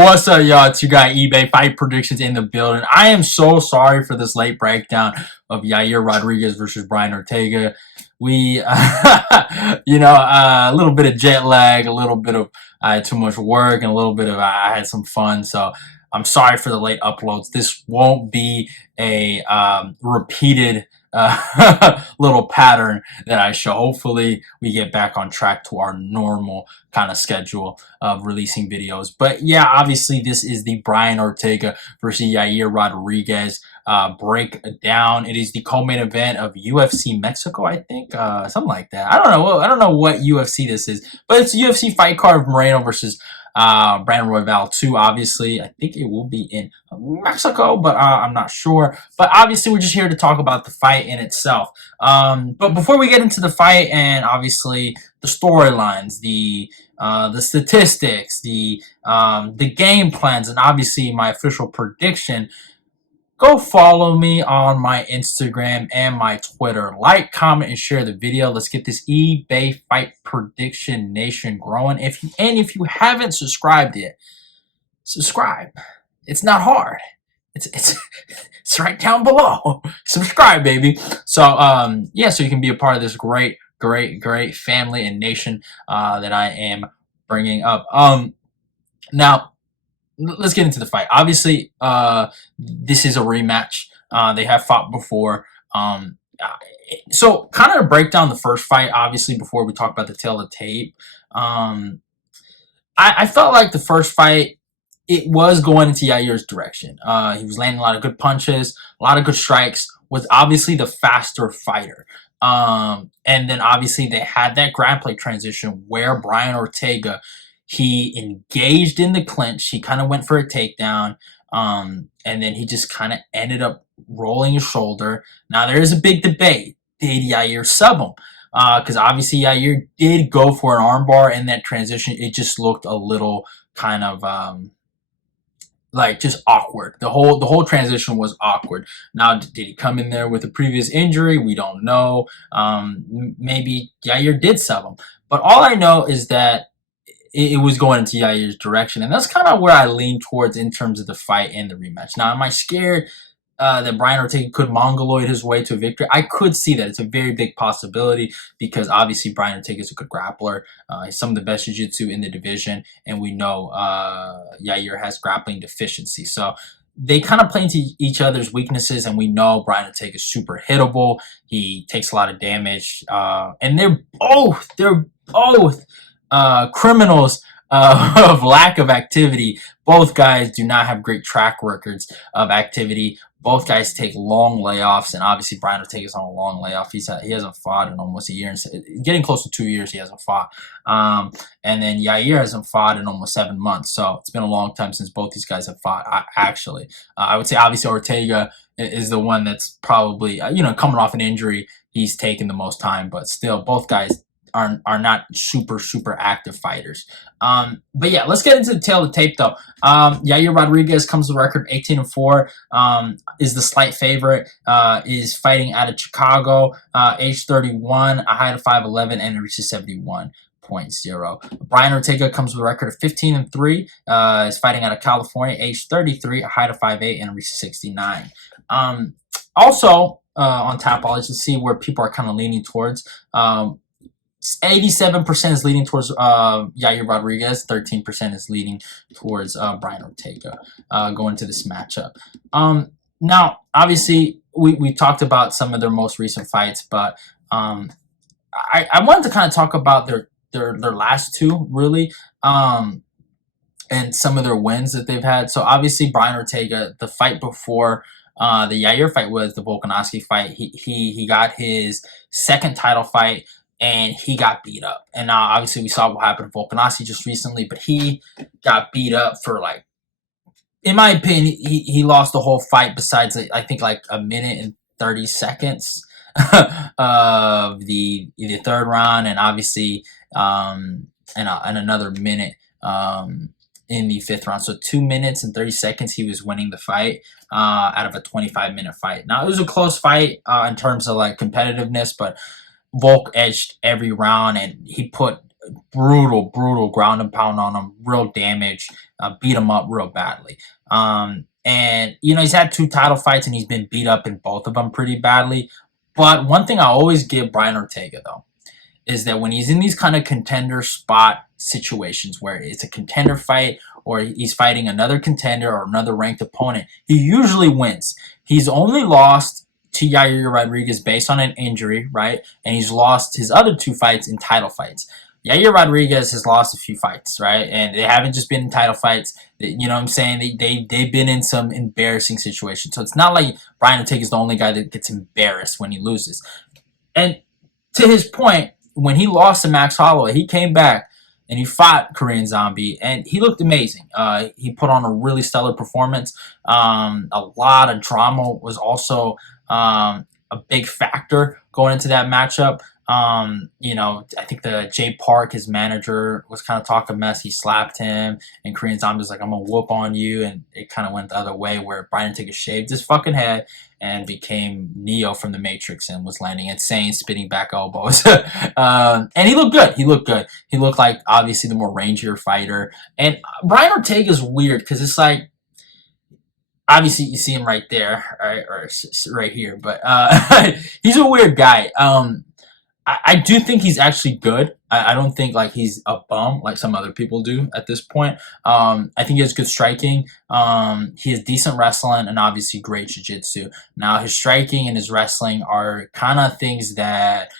What's up, y'all? It's your guy eBay Fight Predictions in the building. I am so sorry for this late breakdown of Yair Rodriguez versus Brian Ortega. We, a little bit of jet lag, a little bit of too much work, and a little bit of I had some fun. So I'm sorry for the late uploads. This won't be a repeated little pattern that I show. Hopefully, we get back on track to our normal kind of schedule of releasing videos. But yeah, obviously, this is the Brian Ortega versus Yair Rodriguez breakdown. It is the co-main event of UFC Mexico, I think, something like that. I don't know. I don't know what UFC this is, but it's UFC fight card of Moreno versus Brandon Royval 2. Obviously, I think it will be in Mexico, but I'm not sure. But obviously, we're just here to talk about the fight in itself. But before we get into the fight and obviously the storylines, the statistics, the game plans, and obviously my official prediction, go follow me on my Instagram and my Twitter. Like, comment, and share the video. Let's get this eBay Fight Prediction Nation growing. If you haven't subscribed yet, subscribe. It's not hard. It's right down below. Subscribe, baby. So so you can be a part of this great family and nation that I am bringing up. Now, let's get into the fight. Obviously, this is a rematch. They have fought before. So kind of to break down the first fight, obviously, before we talk about the tail of the tape, I felt like the first fight, it was going into Yair's direction. He was landing a lot of good punches, a lot of good strikes, was obviously the faster fighter. And then obviously they had that ground play transition where Brian Ortega, he engaged in the clinch. He kind of went for a takedown. And then he just kind of ended up rolling his shoulder. Now, there is a big debate. Did Yair sub him? Because obviously Yair did go for an armbar in that transition. It just looked a little kind of like just awkward. The whole transition was awkward. Now, did he come in there with a previous injury? We don't know. Maybe Yair did sub him. But all I know is that it was going into Yair's direction. And that's kind of where I lean towards in terms of the fight and the rematch. Now, am I scared that Brian Ortega could mongoloid his way to a victory? I could see that. It's a very big possibility because obviously Brian Ortega is a good grappler. He's some of the best jiu-jitsu in the division. And we know Yair has grappling deficiency. So they kind of play into each other's weaknesses, and we know Brian Ortega is super hittable. He takes a lot of damage. And they're both criminals of lack of activity. Both guys do not have great track records of activity. Both guys take long layoffs, and obviously Brian Ortega's on a long layoff. He hasn't fought in almost a year, and getting close to 2 years he hasn't fought. And then Yair hasn't fought in almost 7 months. So it's been a long time since both these guys have fought. I would say obviously Ortega is the one that's probably coming off an injury. He's taken the most time, but still both guys are not super active fighters. But yeah, let's get into the tail of the tape though. Yair Rodriguez comes to the record 18-4, is the slight favorite, is fighting out of Chicago, age 31, a height of 5'11", and it reaches 71.0. Brian Ortega comes with a record of 15-3, is fighting out of California, age 33, a height of 5'8", and reaches 69. Also, on Tapology, let's see where people are kind of leaning towards. 87% is leaning towards Yair Rodriguez. 13% is leaning towards Brian Ortega going to this matchup. Now, obviously, we talked about some of their most recent fights, but I wanted to kind of talk about their last two, really, and some of their wins that they've had. So, obviously, Brian Ortega, the fight before the Yair fight was the Volkanovski fight. He got his second title fight, and he got beat up. And now, obviously, we saw what happened to Volkanovski just recently, but he got beat up for, like, in my opinion, he lost the whole fight besides, I think, like a minute and 30 seconds of the third round, and obviously, and another minute in the fifth round. So 2 minutes and 30 seconds, he was winning the fight out of a 25-minute fight. Now, it was a close fight in terms of, like, competitiveness, but Volk edged every round, and he put brutal ground and pound on him, real damage, beat him up real badly. And he's had 2 title fights and he's been beat up in both of them pretty badly. But one thing I always give Brian Ortega though is that when he's in these kind of contender spot situations where it's a contender fight or he's fighting another contender or another ranked opponent, he usually wins. He's only lost to Yair Rodriguez based on an injury, right? And he's lost his other 2 fights in title fights. Yair Rodriguez has lost a few fights, right? And they haven't just been in title fights. You know what I'm saying? They've been in some embarrassing situations. So it's not like Brian Ortega is the only guy that gets embarrassed when he loses. And to his point, when he lost to Max Holloway, he came back and he fought Korean Zombie, and he looked amazing. He put on a really stellar performance. A lot of drama was also a big factor going into that matchup. I think the Jay Park, his manager, was kind of talking mess. He slapped him, and Korean Zombie was like, "I'm gonna whoop on you," and it kind of went the other way, where Brian Ortega shaved his fucking head and became Neo from the Matrix and was landing insane spinning back elbows. And he looked good. He looked good. He looked like obviously the more rangier fighter. And Brian Ortega is weird because it's like, obviously you see him right there, right, or right here, but he's a weird guy. I do think he's actually good. I don't think like he's a bum like some other people do at this point. I think he has good striking. He has decent wrestling and obviously great jiu-jitsu. Now his striking and his wrestling are kind of things that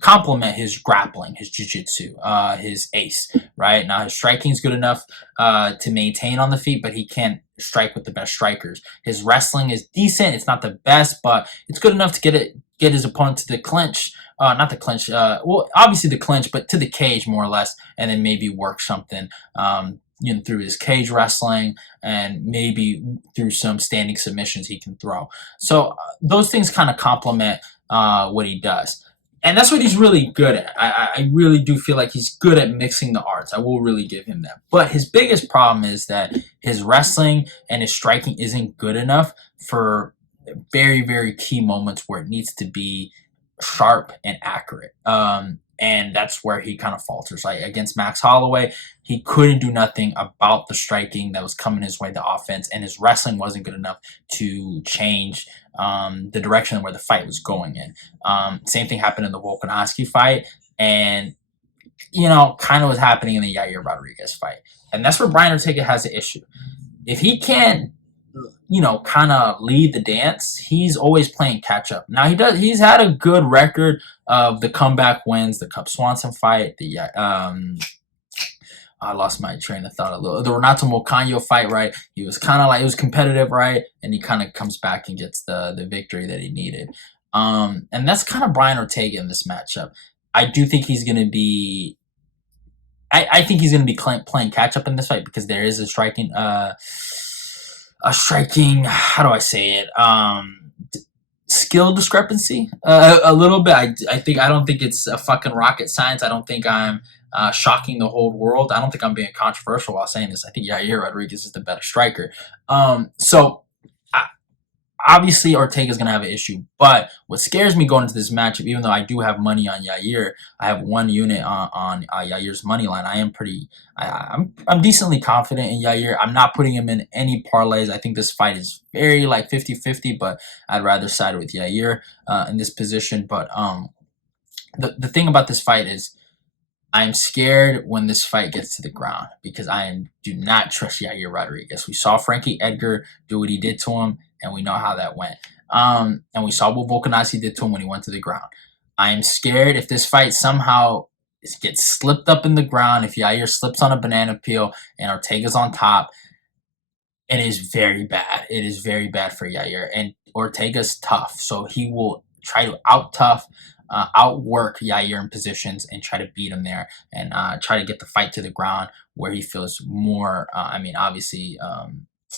complement his grappling, his jiu-jitsu, his ace, right? Now his striking is good enough to maintain on the feet, but he can't strike with the best strikers. His wrestling is decent. It's not the best, but it's good enough to get his opponent to the clinch. Not the clinch. Well, obviously the clinch, but to the cage more or less, and then maybe work something. Through his cage wrestling and maybe through some standing submissions he can throw. So those things kind of complement what he does. And that's what he's really good at. I really do feel like he's good at mixing the arts. I will really give him that. But his biggest problem is that his wrestling and his striking isn't good enough for very, very key moments where it needs to be sharp and accurate. And that's where he kind of falters. Like against Max Holloway, he couldn't do nothing about the striking that was coming his way, the offense, and his wrestling wasn't good enough to change the direction where the fight was going in. Same thing happened in the Volkanovski fight, and kind of was happening in the Yair Rodriguez fight. And that's where Brian Ortega has an issue. If he can't kind of lead the dance, he's always playing catch up. Now he's had a good record of the comeback wins, the Cub Swanson fight, I lost my train of thought a little. The Renato Mocanho fight, right? He was kind of like, it was competitive, right? And he kind of comes back and gets the victory that he needed. And that's kind of Brian Ortega in this matchup. I do think he's going to be I think he's going to be playing catch up in this fight because there is a striking how do I say it, skill discrepancy a little bit. I don't think it's a fucking rocket science. I don't think I'm shocking the whole world. I don't think I'm being controversial while saying this. I think Yair Rodriguez is the better striker. So obviously Ortega's going to have an issue, but what scares me going into this matchup, even though I do have money on Yair, I have one unit on Yair's money line. I'm decently confident in Yair. I'm not putting him in any parlays. I think this fight is very like 50-50, but I'd rather side with Yair in this position. But the thing about this fight is I'm scared when this fight gets to the ground because do not trust Yair Rodriguez. We saw Frankie Edgar do what he did to him, and we know how that went. And we saw what Volkanovski did to him when he went to the ground. I am scared if this fight somehow gets slipped up in the ground, if Yair slips on a banana peel and Ortega's on top, it is very bad. It is very bad for Yair. And Ortega's tough, so he will try to outwork Yair in positions and try to beat him there and try to get the fight to the ground where he feels more, obviously,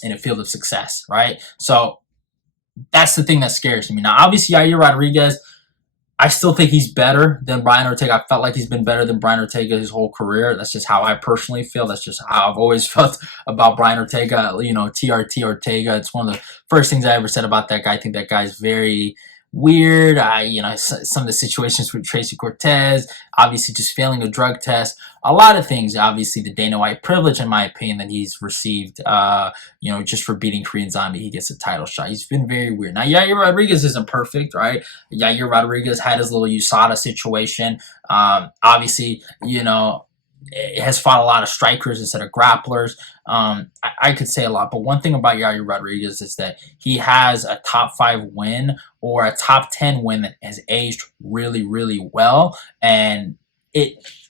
in a field of success, right? So that's the thing that scares me. Now, obviously, Yair Rodriguez, I still think he's better than Brian Ortega. I felt like he's been better than Brian Ortega his whole career. That's just how I personally feel. That's just how I've always felt about Brian Ortega. TRT Ortega. It's one of the first things I ever said about that guy. I think that guy's very weird. Some of the situations with Tracy Cortez, obviously just failing a drug test, a lot of things. Obviously, the Dana White privilege, in my opinion, that he's received. Just for beating Korean Zombie, he gets a title shot. He's been very weird. Now, Yair Rodriguez isn't perfect, right? Yair Rodriguez had his little USADA situation. Obviously, has fought a lot of strikers instead of grapplers. I could say a lot, but one thing about Yair Rodriguez is that he has a top 5 win or a top 10 win that has aged really, really well, and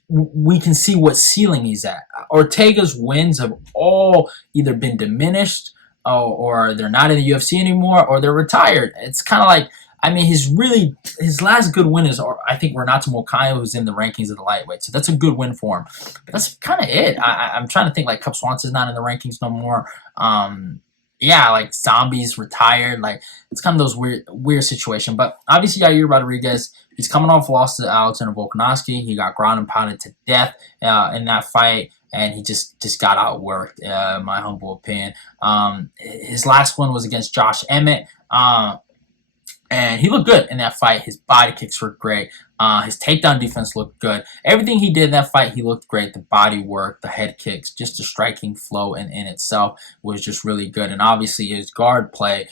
we can see what ceiling he's at. Ortega's wins have all either been diminished, or they're not in the UFC anymore, or they're retired. It's kind of like, his last good win is, I think, Renato Mocayo, who's in the rankings of the lightweight. So that's a good win for him. But that's kind of it. I'm trying to think, like, Cub Swanson's not in the rankings no more. Like Zombie's retired. Like, it's kind of those weird situation. But obviously, Yair Rodriguez, he's coming off loss to Alexander Volkanovski. He got ground and pounded to death in that fight. And he just got outworked, in my humble opinion. His last one was against Josh Emmett. And he looked good in that fight. His body kicks were great. His takedown defense looked good. Everything he did in that fight, he looked great. The body work, the head kicks, just the striking flow in itself was just really good. And obviously his guard play,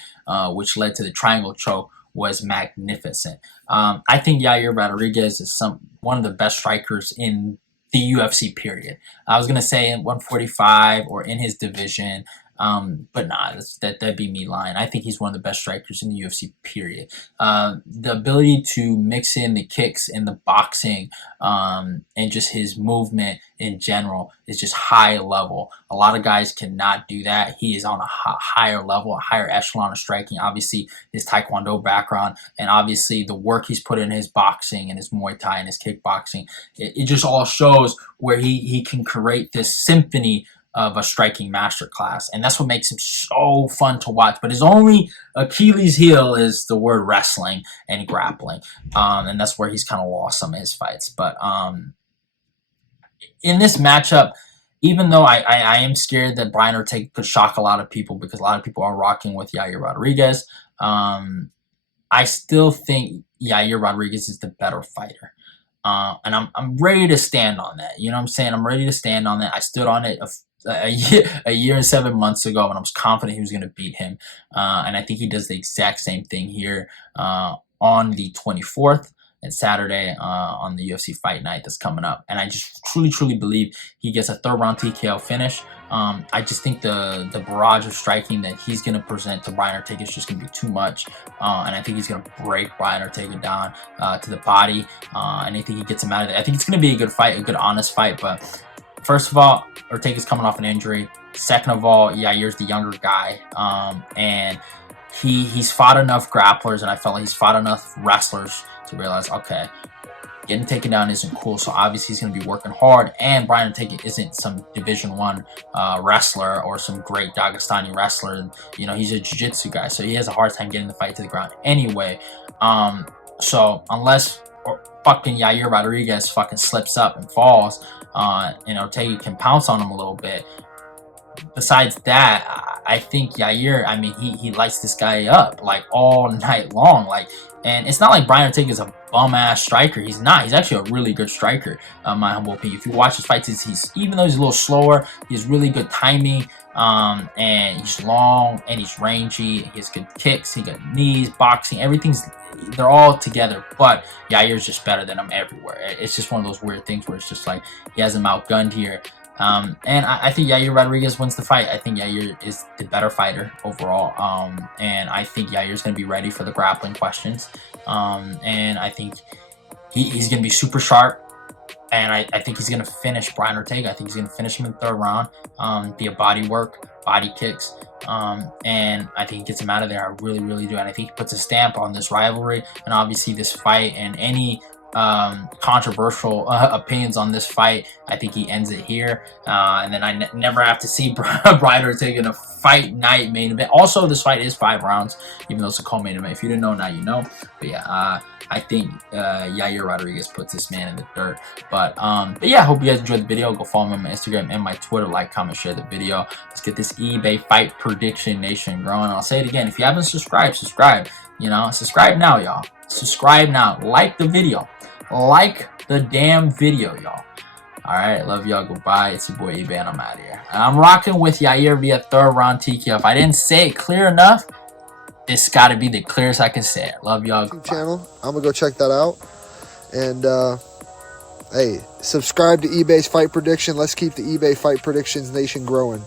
which led to the triangle choke, was magnificent. I think Yair Rodriguez is one of the best strikers in the UFC period. I was going to say in 145 or in his division. But nah, that'd be me lying. I think he's one of the best strikers in the UFC, period. The ability to mix in the kicks and the boxing, and just his movement in general is just high level. A lot of guys cannot do that. He is on a higher level, a higher echelon of striking. Obviously, his Taekwondo background, and obviously the work he's put in his boxing and his Muay Thai and his kickboxing. It just all shows where he can create this symphony of a striking masterclass, and that's what makes him so fun to watch. But his only Achilles heel is the word wrestling and grappling, and that's where he's kind of lost some of his fights. But in this matchup, even though I am scared that Brian Ortega could shock a lot of people, because a lot of people are rocking with Yair Rodriguez, I still think Yair Rodriguez is the better fighter. And I'm ready to stand on that. You know what I'm saying? I'm ready to stand on that. I stood on it a year and 7 months ago, and I was confident he was going to beat him. And I think he does the exact same thing here on the 24th and Saturday on the UFC Fight Night that's coming up. And I just truly believe he gets a 3rd round TKO finish. I just think the barrage of striking that he's going to present to Brian Ortega is just going to be too much. And I think he's going to break Brian Ortega down to the body. And I think he gets him out of there. I think it's going to be a good fight, a good, honest fight. But first of all, Ortega's coming off an injury. Second of all, Yair's the younger guy. And he's fought enough grapplers, and I felt like he's fought enough wrestlers to realize, okay, getting taken down isn't cool. So obviously he's going to be working hard. And Brian Ortega isn't some Division I wrestler or some great Dagestani wrestler. He's a jiu-jitsu guy, so he has a hard time getting the fight to the ground anyway. So unless fucking Yair Rodriguez fucking slips up and falls, and Ortega can pounce on him a little bit. Besides that, I think Yair, he lights this guy up like all night long. And it's not like Brian Ortega is a bum-ass striker. He's not. He's actually a really good striker, my humble opinion. If you watch his fights, he's even though he's a little slower, he has really good timing, and he's long, and he's rangy. He has good kicks, he got knees, boxing, they're all together. But Yair's just better than him everywhere. It's just one of those weird things where it's just like he has him outgunned here. And I think Yair Rodriguez wins the fight. I think Yair is the better fighter overall. And I think Yair's going to be ready for the grappling questions. And I think he's going to be super sharp. And I think he's going to finish Brian Ortega. I think he's going to finish him in the 3rd round via body work, body kicks. And I think he gets him out of there. I really do. And I think he puts a stamp on this rivalry and obviously this fight, and any controversial opinions on this fight. I think he ends it here, and then I never have to see Brian Ortega in a fight night main event. Also, this fight is 5 rounds, even though it's a co-main event. If you didn't know, now you know. But yeah, I think Yair Rodriguez puts this man in the dirt. But yeah, I hope you guys enjoyed the video. Go follow me on my Instagram and my Twitter. Like, comment, share the video. Let's get this eBay fight prediction nation growing. I'll say it again. If you haven't subscribed, subscribe. You know, subscribe now, y'all. Subscribe now. Like the video. Like the damn video, y'all. Alright, love y'all. Goodbye. It's your boy eBay, and I'm out of here. And I'm rocking with Yair via third round TKO. If I didn't say it clear enough, it's got to be the clearest I can say it. Love y'all. Channel. I'm going to go check that out. And, hey, subscribe to eBay's Fight Prediction. Let's keep the eBay Fight Predictions Nation growing.